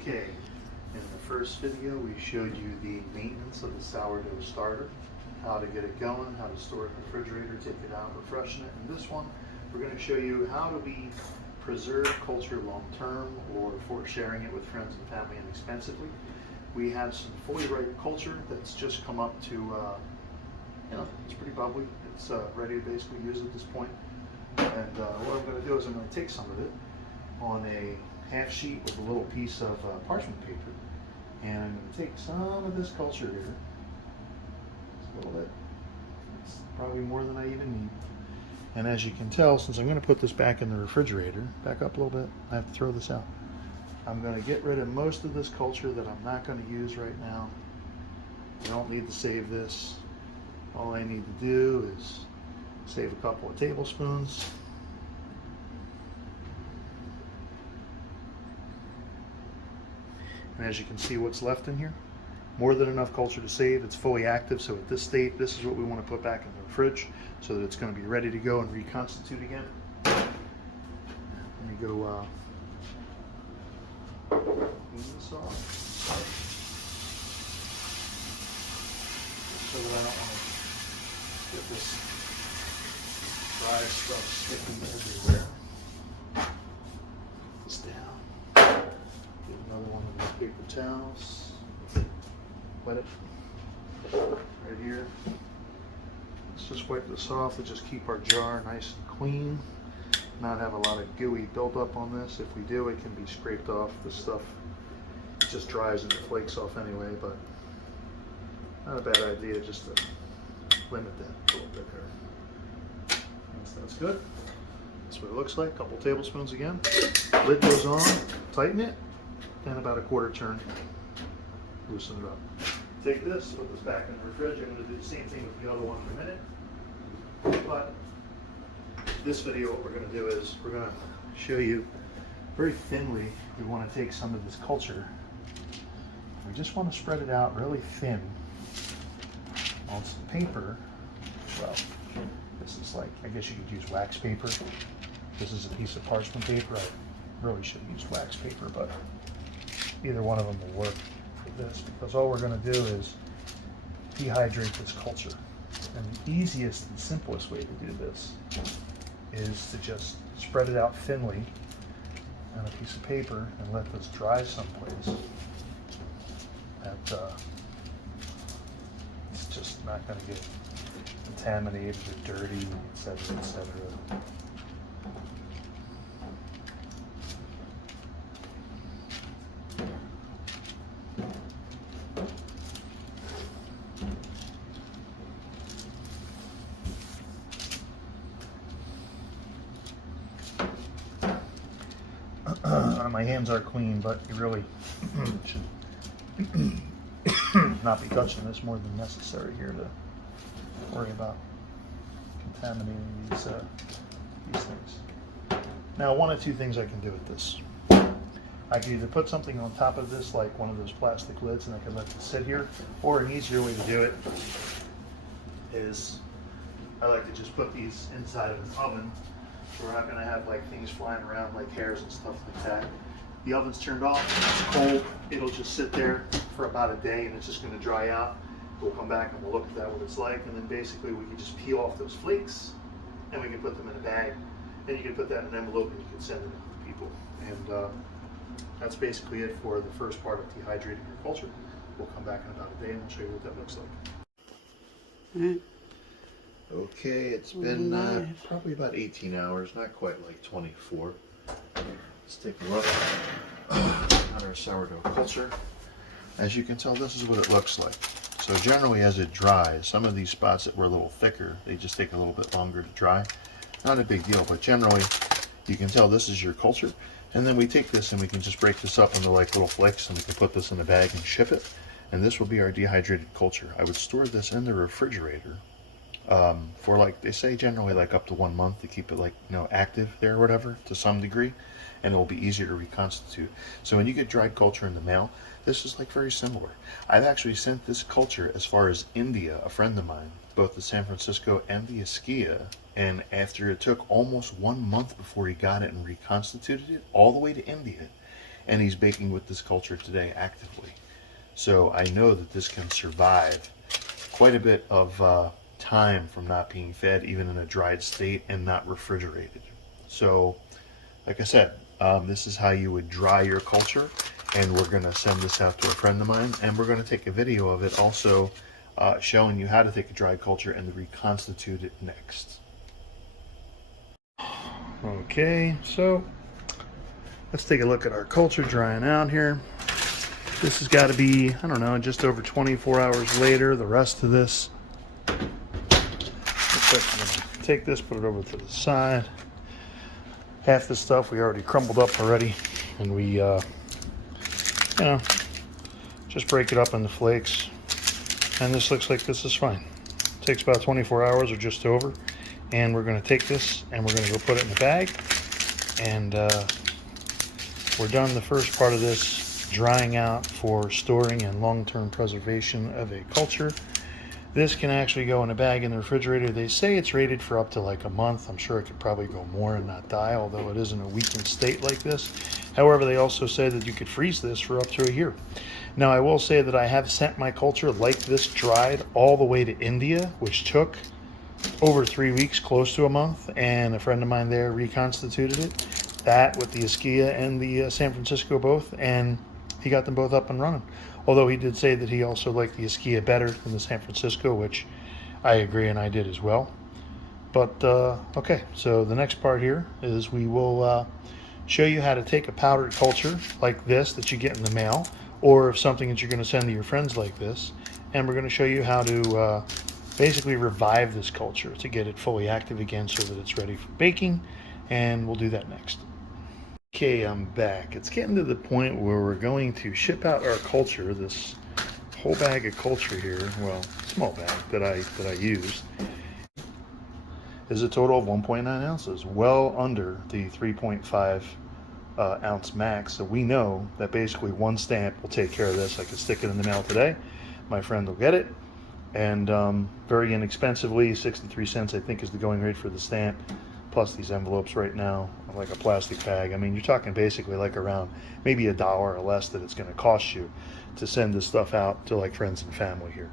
Okay, in the first video we showed you the maintenance of the sourdough starter, how to get it going, how to store it in the refrigerator, take it out, refreshen it. In this one, we're going to show you how do we preserve culture long term or for sharing it with friends and family inexpensively. We have some fully ripe culture that's just come up to, it's pretty bubbly. It's ready to basically use at this point. And what I'm going to do is I'm going to take some of it on a half sheet with a little piece of parchment paper, and I'm going to take some of this culture here, just a little bit. It's probably more than I even need. And as you can tell, since I'm going to put this back in the refrigerator, back up a little bit, I have to throw this out. I'm going to get rid of most of this culture that I'm not going to use right now. I don't need to save this. All I need to do is save a couple of tablespoons. And as you can see what's left in here, more than enough culture to save. It's fully active, so at this state, this is what we want to put back in the fridge so that it's going to be ready to go and reconstitute again. Let me go clean this off. So that I don't want to get this dry stuff sticking everywhere. Put this down. Get another one of these paper towels. Wet it right here. Let's just wipe this off to just keep our jar nice and clean. Not have a lot of gooey buildup on this. If we do, it can be scraped off. This stuff just dries and it flakes off anyway, but not a bad idea just to limit that a little bit there. That's good. That's what it looks like. A couple tablespoons again. Lid goes on, tighten it, and about a quarter turn, loosen it up. Take this, put this back in the refrigerator. I'm going to do the same thing with the other one in a minute. But this video, what we're going to do is we're going to show you very thinly. We want to take some of this culture. We just want to spread it out really thin on some paper. Well, this is like, I guess you could use wax paper. This is a piece of parchment paper. I really should have used wax paper, but either one of them will work for this, because all we're going to do is dehydrate this culture. And the easiest and simplest way to do this is to just spread it out thinly on a piece of paper and let this dry someplace that it's just not going to get contaminated or dirty, etc., etc. My hands are clean, but you really should not be touching this more than necessary here to worry about contaminating these things. Now, one of two things I can do with this. I can either put something on top of this, like one of those plastic lids, and I can let this sit here, or an easier way to do it is I like to just put these inside of an oven. So we're not going to have like things flying around like hairs and stuff like that. The oven's turned off, it's cold, it'll just sit there for about a day and it's just going to dry out. We'll come back and we'll look at that, what it's like, and then basically we can just peel off those flakes and we can put them in a bag. Then you can put that in an envelope and you can send it out to people. And that's basically it for the first part of dehydrating your culture. We'll come back in about a day and we'll show you what that looks like. Okay, it's been probably about 18 hours, not quite like 24. Let's take a look at our sourdough culture. As you can tell, this is what it looks like. So generally as it dries, some of these spots that were a little thicker, they just take a little bit longer to dry. Not a big deal, but generally you can tell this is your culture. And then we take this and we can just break this up into like little flakes and we can put this in a bag and ship it. And this will be our dehydrated culture. I would store this in the refrigerator for, like they say, generally like up to 1 month to keep it like, active there or whatever to some degree, and it will be easier to reconstitute. So when you get dried culture in the mail, this is like very similar. I've actually sent this culture as far as India, a friend of mine, both the San Francisco and the Ischia, and after it took almost 1 month before he got it and reconstituted it all the way to India, and he's baking with this culture today actively. So I know that this can survive quite a bit of time from not being fed, even in a dried state and not refrigerated. So, like I said, this is how you would dry your culture, and we're going to send this out to a friend of mine, and we're going to take a video of it also, showing you how to take a dried culture and reconstitute it next. Okay, so let's take a look at our culture drying out here. This has got to be, I don't know, just over 24 hours later. The rest of this, looks like I'm going to take this, put it over to the side. Half this stuff we already crumbled up already, and we, you know, just break it up into flakes. And this looks like this is fine. It takes about 24 hours or just over. And we're going to take this and we're going to go put it in the bag. And we're done the first part of this drying out for storing and long-term preservation of a culture. This can actually go in a bag in the refrigerator. They say it's rated for up to like a month. I'm sure it could probably go more and not die, although it is in a weakened state like this. However, they also say that you could freeze this for up to a year. Now, I will say that I have sent my culture like this dried all the way to India, which took over 3 weeks, close to a month, and a friend of mine there reconstituted it. That with the Esquia and the San Francisco both, and he got them both up and running. Although he did say that he also liked the Esquia better than the San Francisco, which I agree, and I did as well. But okay, so the next part here is we will show you how to take a powdered culture like this that you get in the mail, or if something that you're going to send to your friends like this, and we're going to show you how to basically revive this culture to get it fully active again so that it's ready for baking, and we'll do that next. Okay, I'm back. It's getting to the point where we're going to ship out our culture, this whole bag of culture here, well, small bag that I used, is a total of 1.9 ounces, well under the 3.5 ounce max. So we know that basically one stamp will take care of this. I could stick it in the mail today. My friend will get it, and very inexpensively, 63 cents I think is the going rate for the stamp, plus these envelopes right now, like a plastic bag. I mean, you're talking basically like around maybe $1 or less that it's going to cost you to send this stuff out to like friends and family here.